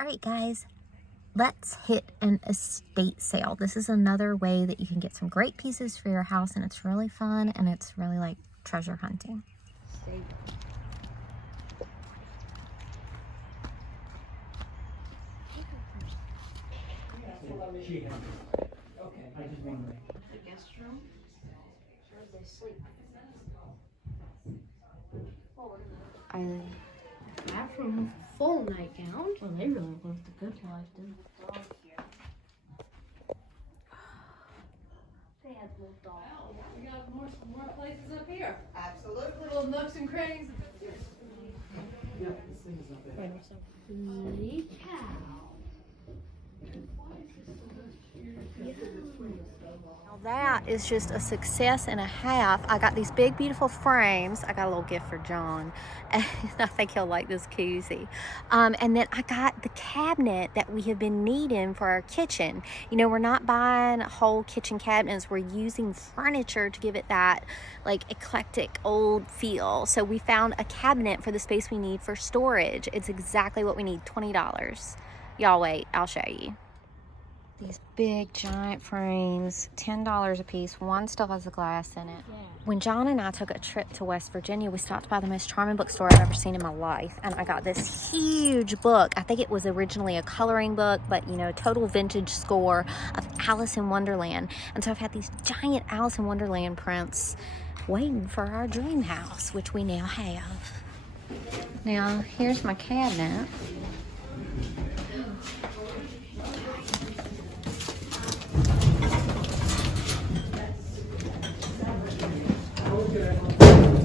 All right, guys, let's hit an estate sale. This is another way that you can get some great pieces for your house, and it's really fun, and it's really like treasure hunting. Okay, I just wondering. The guest room? Where do they sleep? Bathroom, full nightgown. Well, they really lived the good life, didn't they? Dog here. They had little dogs. Well, we got more places up here. Absolutely. Little nooks and crannies. Yeah, this thing is up there. Holy cow. Now that is just a success and a half. I got these big, beautiful frames. I got a little gift for John, and I think he'll like this koozie. And then I got the cabinet that we have been needing for our kitchen. You know, we're not buying whole kitchen cabinets. We're using furniture to give it that like eclectic old feel. So we found a cabinet for the space we need for storage. It's exactly what we need, $20. Y'all wait, I'll show you. These big giant frames, $10 a piece. One still has the glass in it. When John and I took a trip to West Virginia, we stopped by the most charming bookstore I've ever seen in my life, and I got this huge book. I think it was originally a coloring book, but you know, total vintage score of Alice in Wonderland. And so I've had these giant Alice in Wonderland prints waiting for our dream house, which we now have. Now, here's my cabinet.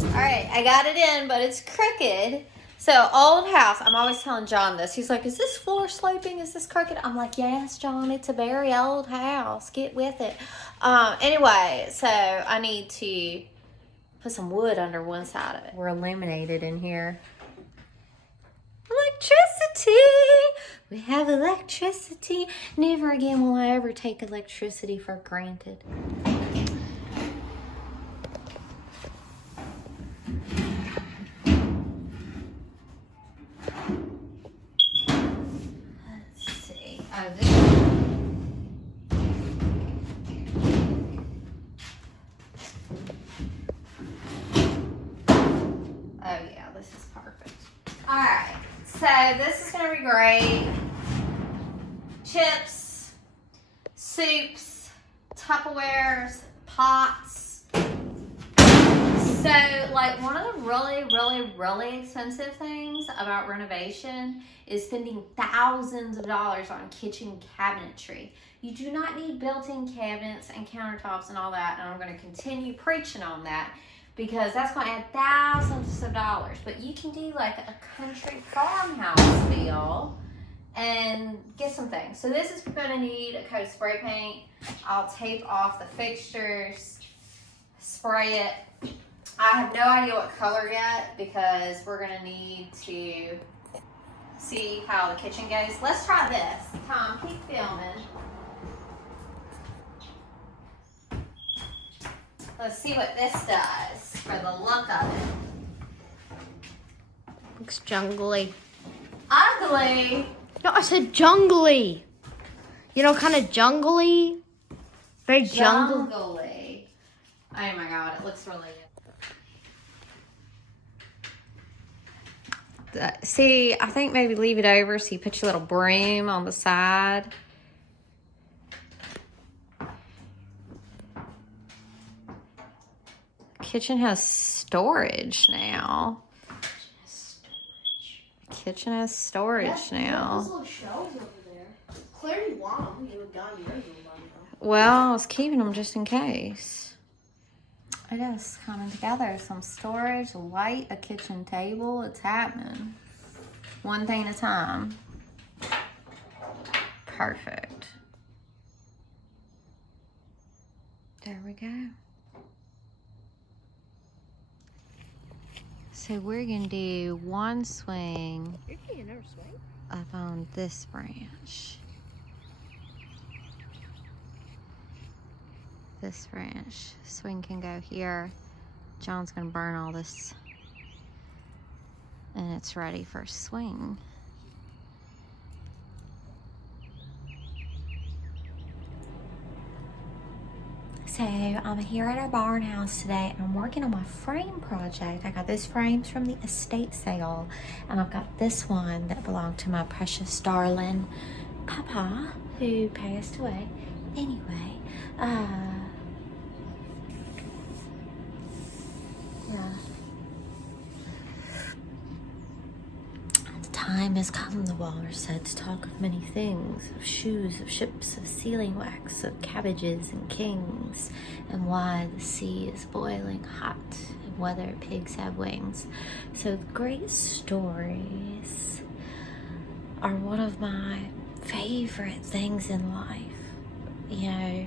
Alright, I got it in, but it's crooked. So, old house. I'm always telling John this. He's like, is this floor sloping? Is this crooked? I'm like, yes, John, it's a very old house. Get with it. Anyway, so I need to put some wood under one side of it. We're illuminated in here. Electricity! We have electricity. Never again will I ever take electricity for granted. Oh yeah, this is perfect. Alright, so this is going to be great. Chips, soups, Tupperwares, pots. So, like, one of the really expensive things about renovation is spending thousands of dollars on kitchen cabinetry. You do not need built-in cabinets and countertops and all that, and I'm going to continue preaching on that because that's going to add thousands of dollars. But you can do like a country farmhouse feel and get some things. So this is going to need a coat of spray paint. I'll tape off the fixtures, spray it. I have no idea what color yet because we're going to need to see how the kitchen goes. Let's try this. Tom, keep filming. Let's see what this does for the look of it. Looks jungly. Ugly. No, I said jungly. You know, kind of jungly. Very jungle. Jungly. Oh my god, it looks really good. See, I think maybe leave it over so you put your little broom on the side. Kitchen has storage now. Kitchen has storage now. Those little shelves over there. Clearly want them. You would got yours. Well, I was keeping them just in case. It is coming together. Some storage, a light, a kitchen table. It's happening. One thing at a time. Perfect. There we go. So we're going to do one swing up on this branch. This branch. Swing can go here. John's going to burn all this. And it's ready for swing. So I'm here at our barn house today and I'm working on my frame project. I got those frames from the estate sale and I've got this one that belonged to my precious darling Papa who passed away. Anyway, yeah. The time has come, the walrus said, to talk of many things, of shoes, of ships, of sealing wax, of cabbages and kings, and why the sea is boiling hot, and whether pigs have wings. So great stories are one of my favorite things in life. You know,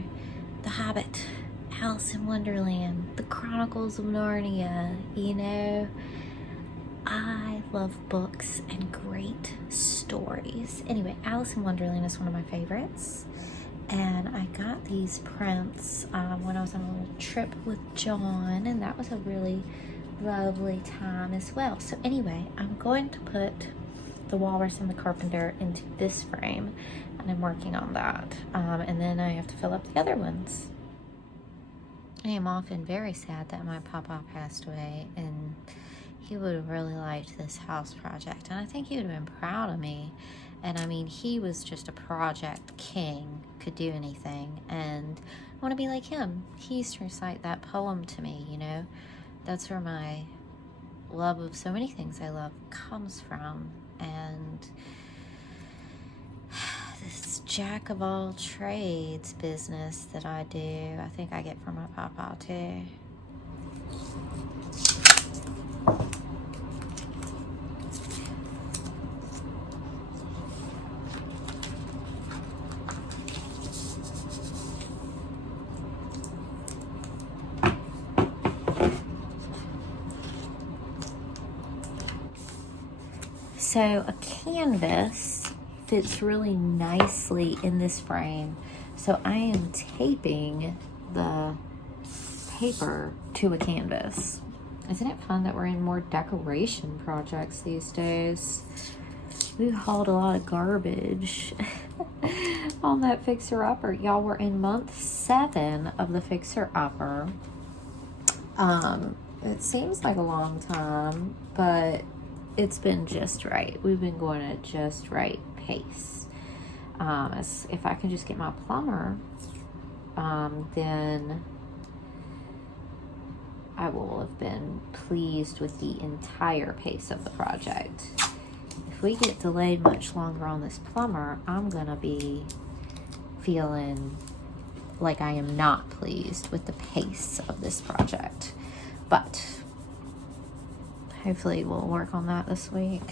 The Hobbit, Alice in Wonderland, The Chronicles of Narnia, you know. I love books and great stories. Anyway, Alice in Wonderland is one of my favorites. And I got these prints when I was on a little trip with John, and that was a really lovely time as well. So anyway, I'm going to put the walrus and the carpenter into this frame, and I'm working on that. And then I have to fill up the other ones. I am often very sad that my papa passed away, and he would have really liked this house project, and I think he would have been proud of me. And I mean, he was just a project king, could do anything, and I want to be like him. He used to recite that poem to me, you know. That's where my love of so many things I love comes from. And this jack of all trades business that I do, I think I get from my papa too. So a canvas fits really nicely in this frame. So I am taping the paper to a canvas. Isn't it fun that we're in more decoration projects these days? We hauled a lot of garbage on that fixer-upper. Y'all, we're in month 7 of the fixer-upper. It seems like a long time, but it's been just right. We've been going at just right pace. If I can just get my plumber, then I will have been pleased with the entire pace of the project. If we get delayed much longer on this plumber, I'm gonna be feeling like I am not pleased with the pace of this project. But hopefully we'll work on that this week.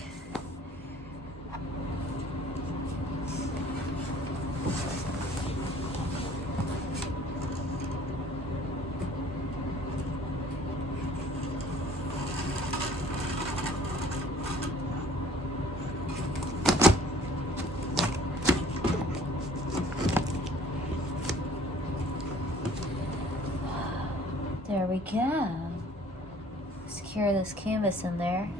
There we go. Secure this canvas in there.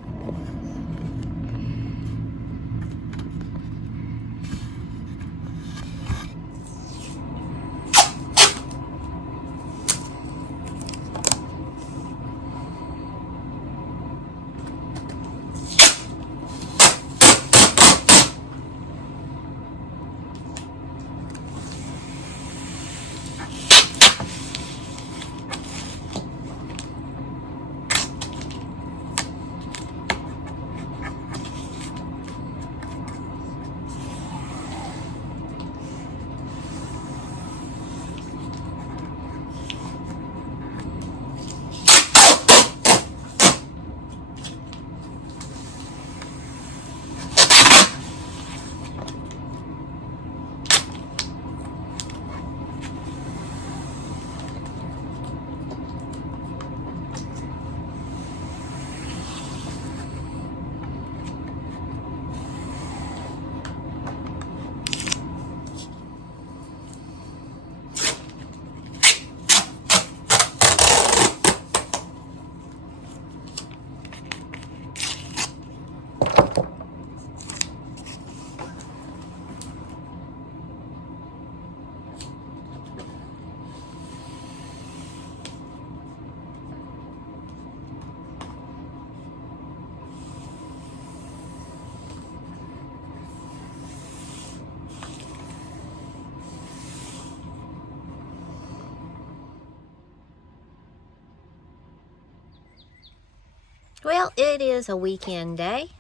Well, it is a weekend day.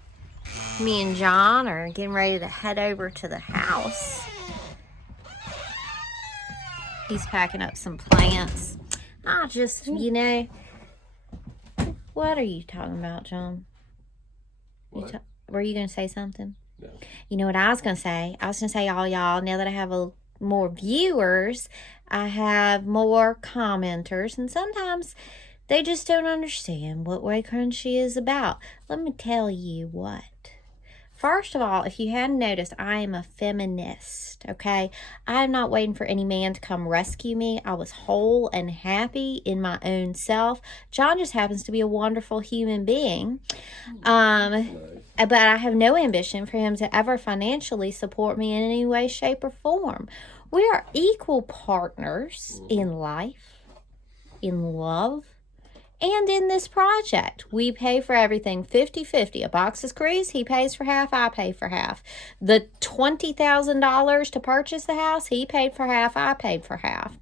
Me and John are getting ready to head over to the house. He's packing up some plants. I just, you know, what are you talking about, John? Were you going to say something? No. You know what I was going to say? I was going to say, y'all, now that I have more viewers, I have more commenters, and sometimes they just don't understand what WayCrunchy is about. Let me tell you what. First of all, if you hadn't noticed, I am a feminist, okay? I am not waiting for any man to come rescue me. I was whole and happy in my own self. John just happens to be a wonderful human being. But I have no ambition for him to ever financially support me in any way, shape, or form. We are equal partners in life, in love, and in this project. We pay for everything 50-50. A box of screws, he pays for half, I pay for half. The $20,000 to purchase the house, he paid for half, I paid for half.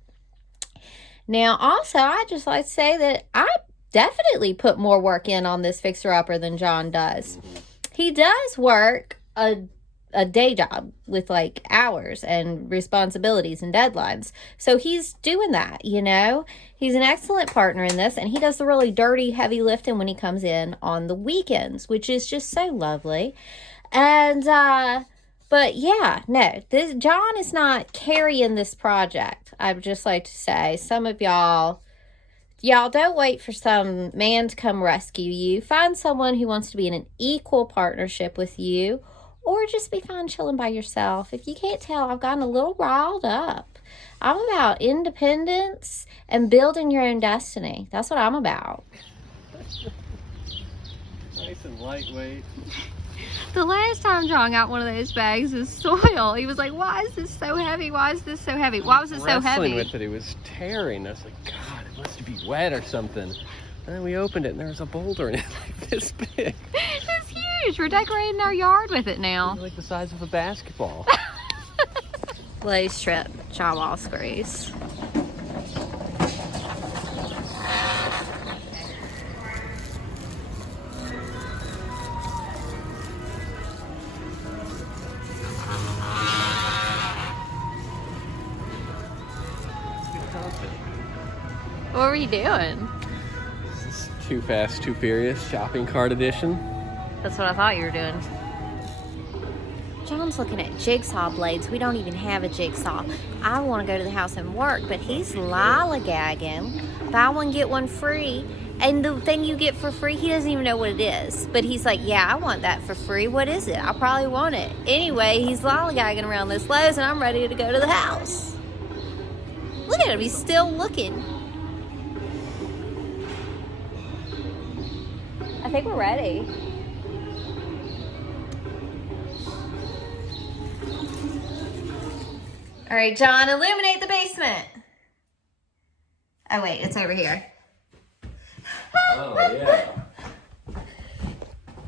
Now, also, I'd just like to say that I definitely put more work in on this fixer-upper than John does. He does work a day job with like hours and responsibilities and deadlines. So he's doing that, you know. He's an excellent partner in this, and he does the really dirty, heavy lifting when he comes in on the weekends, which is just so lovely. And, but yeah, no, John is not carrying this project. I would just like to say, some of y'all don't wait for some man to come rescue you. Find someone who wants to be in an equal partnership with you, or just be fine chilling by yourself. If you can't tell, I've gotten a little riled up. I'm about independence and building your own destiny. That's what I'm about. Nice and lightweight. The last time John got one of those bags of soil, he was like, why is this so heavy? Why is this so heavy? Why was it so heavy? Wrestling with it, it was tearing. I was like, God, it must be wet or something. And then we opened it and there was a boulder in it like this big. It's huge. We're decorating our yard with it now. It's like the size of a basketball. Low strip drywall screws. What were you doing? This is Too Fast, Too Furious shopping cart edition. That's what I thought you were doing. John's looking at jigsaw blades. We don't even have a jigsaw. I want to go to the house and work, but he's lollygagging. Buy one, get one free. And the thing you get for free, he doesn't even know what it is. But he's like, yeah, I want that for free. What is it? I probably want it. Anyway, he's lollygagging around this Lowe's, and I'm ready to go to the house. Look at him. He's still looking. I think we're ready. All right, John, illuminate the basement. Oh, wait, it's over here. Oh,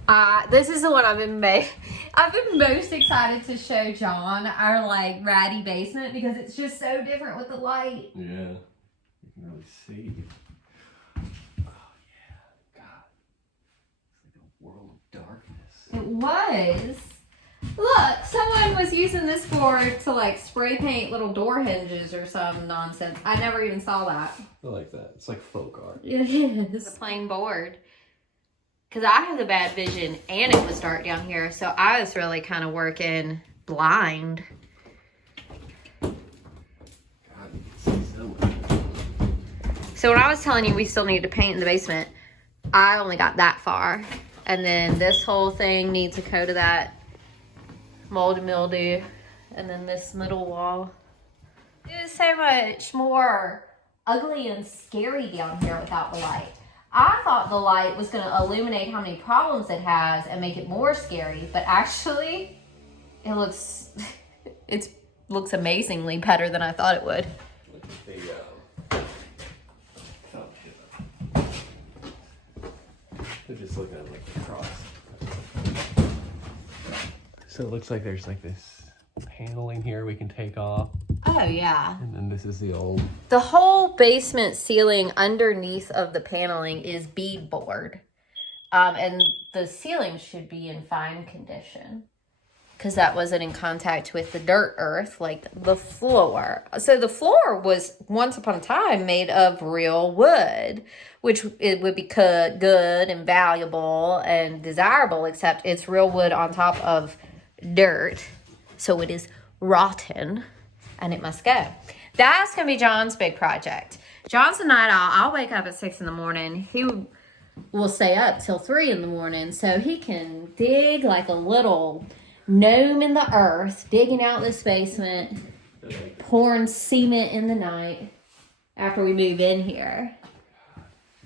yeah. This is the one I've been most excited to show John, our like ratty basement, because it's just so different with the light. Yeah. You can really see. Oh, yeah. God. It's like a world of darkness. It was. Look, someone was using this board to like spray paint little door hinges or some nonsense. I never even saw that. I like that. It's like folk art. It is. It's a plain board. Because I have the bad vision and it was dark down here, so I was really kind of working blind. God, you can see so much. So when I was telling you we still need to paint in the basement, I only got that far. And then this whole thing needs a coat of that mold and mildew. And then this middle wall. It is so much more ugly and scary down here without the light. I thought the light was going to illuminate how many problems it has and make it more scary, but actually it looks amazingly better than I thought it would. Look at the, oh, shit. They're just looking at like the cross. So it looks like there's like this paneling here we can take off. Oh, yeah. And then this is the old. The whole basement ceiling underneath of the paneling is beadboard. And the ceiling should be in fine condition because that wasn't in contact with the dirt earth like the floor. So the floor was once upon a time made of real wood, which it would be good and valuable and desirable, except it's real wood on top of dirt. So it is rotten and it must go. That's going to be John's big project. John's a night owl. I'll wake up at 6 in the morning. He will stay up till 3 in the morning so he can dig like a little gnome in the earth, digging out this basement, pouring cement in the night after we move in here.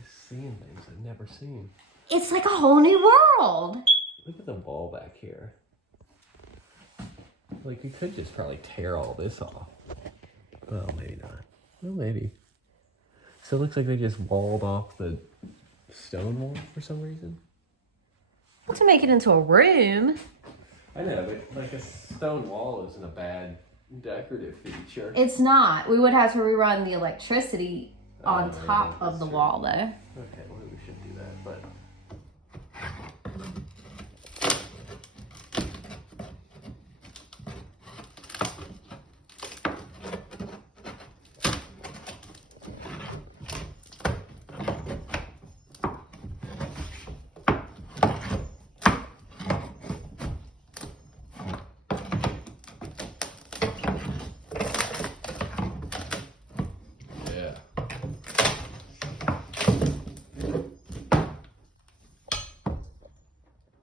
Just seeing things I've never seen. It's like a whole new world. Look at the wall back here. Like, you could just probably tear all this off. Well, maybe not. Well, maybe. So it looks like they just walled off the stone wall for some reason. Not to make it into a room. I know, but like a stone wall isn't a bad decorative feature. It's not. We would have to rerun the electricity on Oh, top yeah, of the that's wall, though. Okay, well, we should do that, but...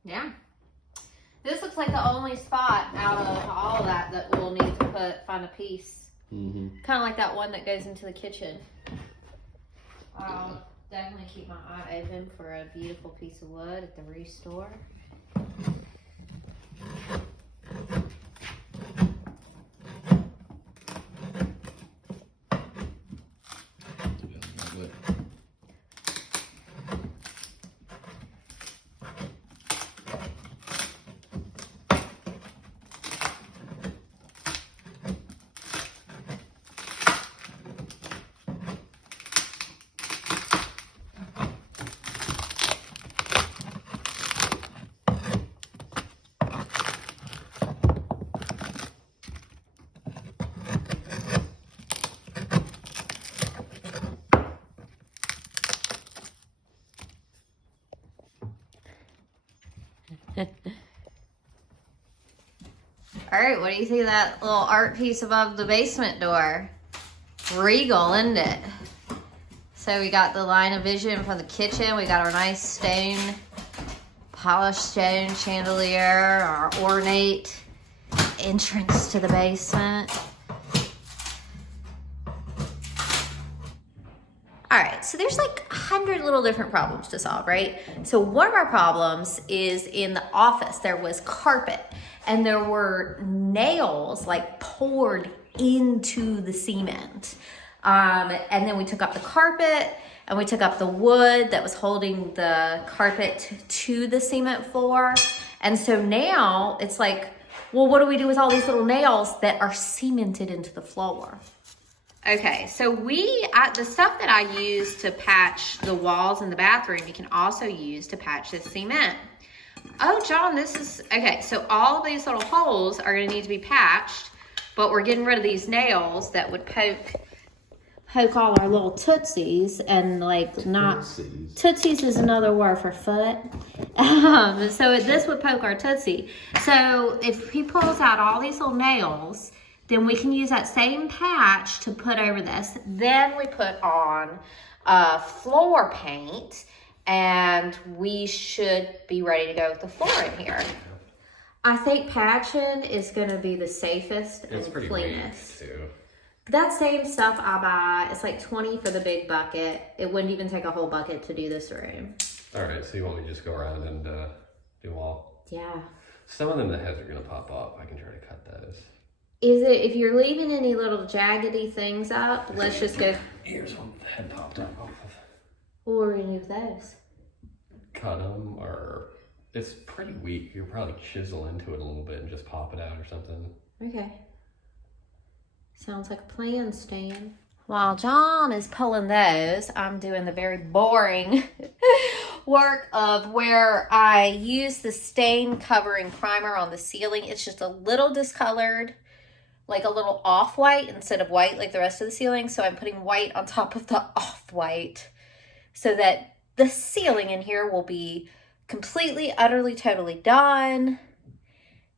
Yeah. This looks like the only spot out of all that that we'll need to find a piece. Mm-hmm. Kind of like that one that goes into the kitchen. I'll definitely keep my eye open for a beautiful piece of wood at the restore. All right, what do you think of that little art piece above the basement door? Regal, isn't it? So we got the line of vision from the kitchen. We got our nice stone, polished stone chandelier, our ornate entrance to the basement. All right, so there's like 100 little different problems to solve, right? So one of our problems is in the office. There was carpet and there were nails like poured into the cement. And then we took up the carpet and we took up the wood that was holding the carpet to the cement floor. And so now it's like, well, what do we do with all these little nails that are cemented into the floor? Okay, so the stuff that I use to patch the walls in the bathroom, you can also use to patch the cement. Oh, John, okay, so all of these little holes are gonna need to be patched, but we're getting rid of these nails that would poke all our little tootsies and like not, tootsies is another word for foot. So this would poke our tootsie. So if he pulls out all these little nails, then we can use that same patch to put over this. Then we put on floor paint and we should be ready to go with the floor in here. I think patching is gonna be the safest and cleanest. Too. That same stuff I buy, it's like $20 for the big bucket. It wouldn't even take a whole bucket to do this room. All right, so you want me to just go around and do all? Yeah. Some of them, the heads are gonna pop off. I can try to cut those. If you're leaving any little jaggedy things up, let's just go. Here's one the head popped up off of. What are we gonna do with those? Cut them, or it's pretty weak. You probably chisel into it a little bit and just pop it out or something. Okay. Sounds like a plan, Stan. While John is pulling those, I'm doing the very boring work of where I use the stain covering primer on the ceiling. It's just a little discolored, like a little off-white instead of white like the rest of the ceiling. So I'm putting white on top of the off-white so that the ceiling in here will be completely, utterly, totally done.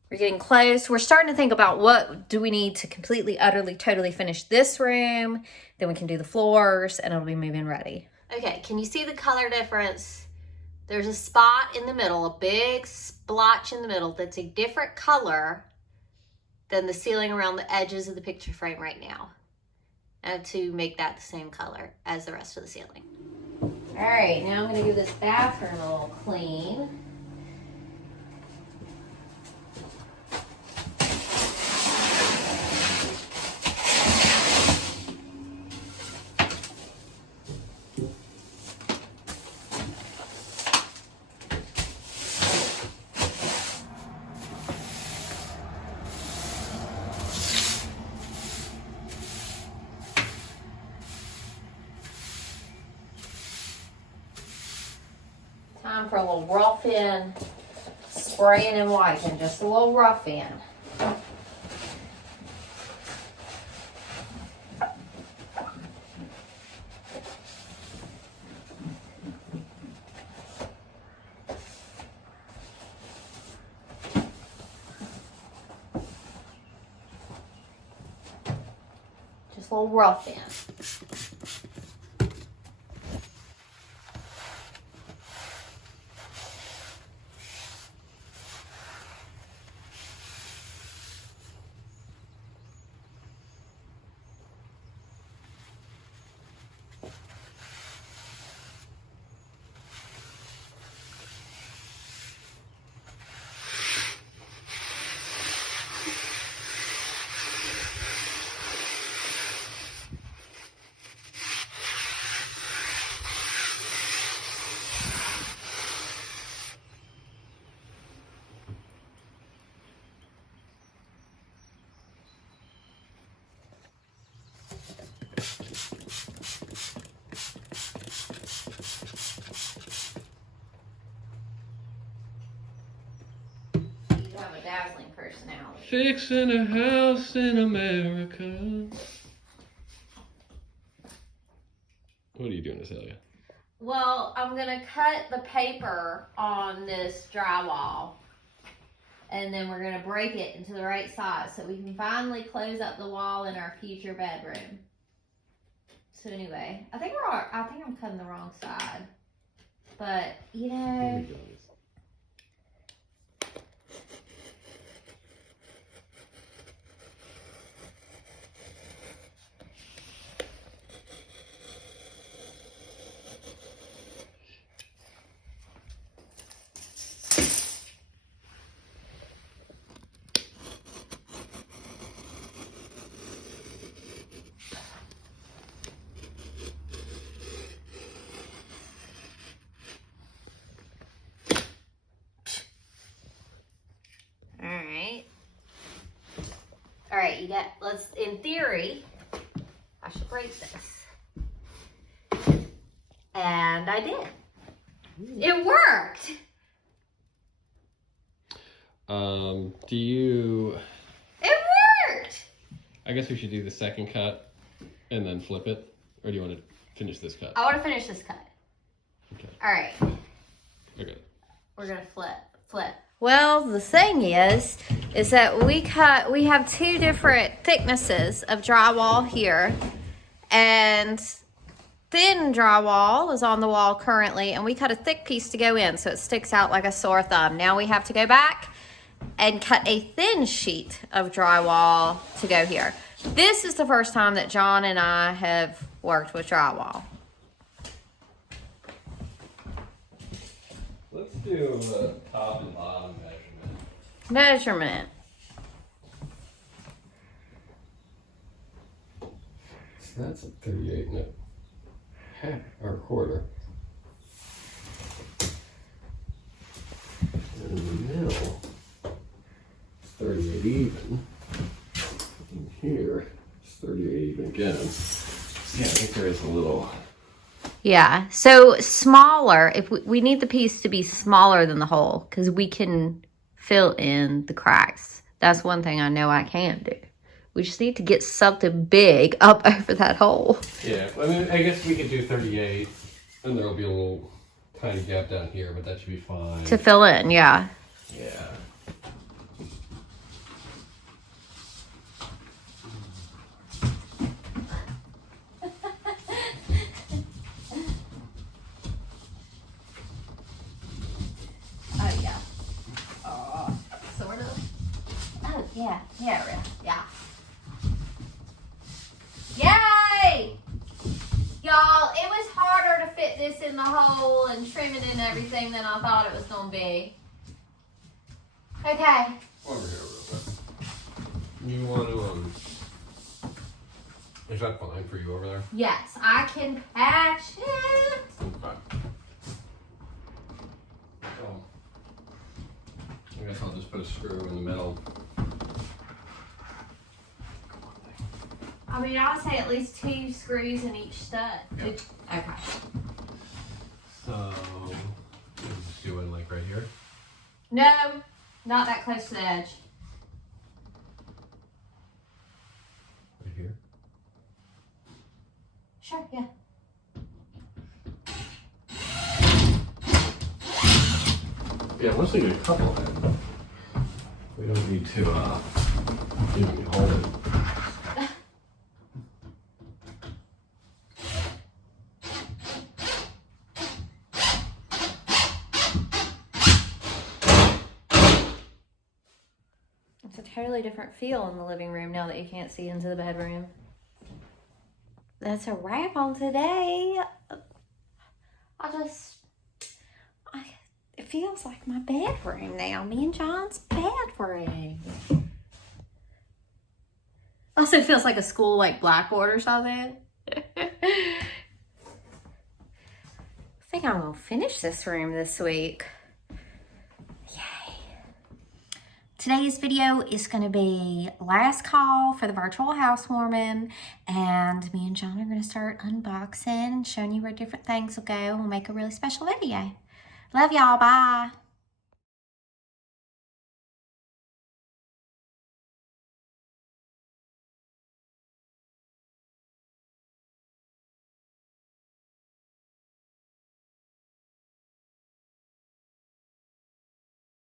We're getting close. We're starting to think about what do we need to completely, utterly, totally finish this room. Then we can do the floors and it'll be move-in ready. Okay, can you see the color difference? There's a spot in the middle, a big splotch in the middle that's a different color than the ceiling around the edges of the picture frame right now. And to make that the same color as the rest of the ceiling. All right, now I'm gonna give this bathroom a little clean. Time for a little rough in, spraying and wiping, just a little rough in. Just a little rough in. Dazzling personality. Fixing a house in America. What are you doing, Azalea? Well, I'm gonna cut the paper on this drywall and then we're gonna break it into the right size so we can finally close up the wall in our future bedroom. So anyway, I think I'm cutting the wrong side, but you know. All right, in theory, I should break this. And I did. It worked. It worked. I guess we should do the second cut and then flip it. Or do you want to finish this cut? I want to finish this cut. Okay. All right. Okay. We're going to flip. Well, the thing is that we have two different thicknesses of drywall here, and thin drywall is on the wall currently, and we cut a thick piece to go in so it sticks out like a sore thumb. Now we have to go back and cut a thin sheet of drywall to go here. This is the first time that John and I have worked with drywall. Let's do a top and bottom Measurement. So that's a 38 and a half or a quarter. And in the middle, it's 38 even. In here, it's 38 even again. So yeah, I think there is a little Yeah, so smaller, if we need the piece to be smaller than the hole, because we can fill in the cracks. That's one thing I know I can do. We just need to get something big up over that hole. Yeah, I mean, I guess we could do 38, and there'll be a little tiny gap down here, but that should be fine. To fill in, yeah. Yeah. Oh, yeah. Sort of. Oh, yeah. Yeah. Yay! Y'all, it was harder to fit this in the hole and trim it and everything than I thought it was going to be. Okay. Over here real quick. You want to, is that fine for you over there? Yes, I can patch it. Okay. So, I guess I'll just put a screw in the middle. I mean, I would say at least 2 screws in each stud. Yep. Okay. So, just do it like right here. No, not that close to the edge. Right here. Sure, yeah. Yeah, once we get a couple of them, we don't need to, hold it. It's a totally different feel in the living room now that you can't see into the bedroom. That's a wrap on today. It feels like my bedroom now. Me and John's bedroom. Also feels like a school like blackboard or something. I think I'm gonna finish this room this week. Yay. Today's video is going to be last call for the virtual housewarming, and me and John are going to start unboxing and showing you where different things will go. We'll make a really special video. Love y'all. Bye.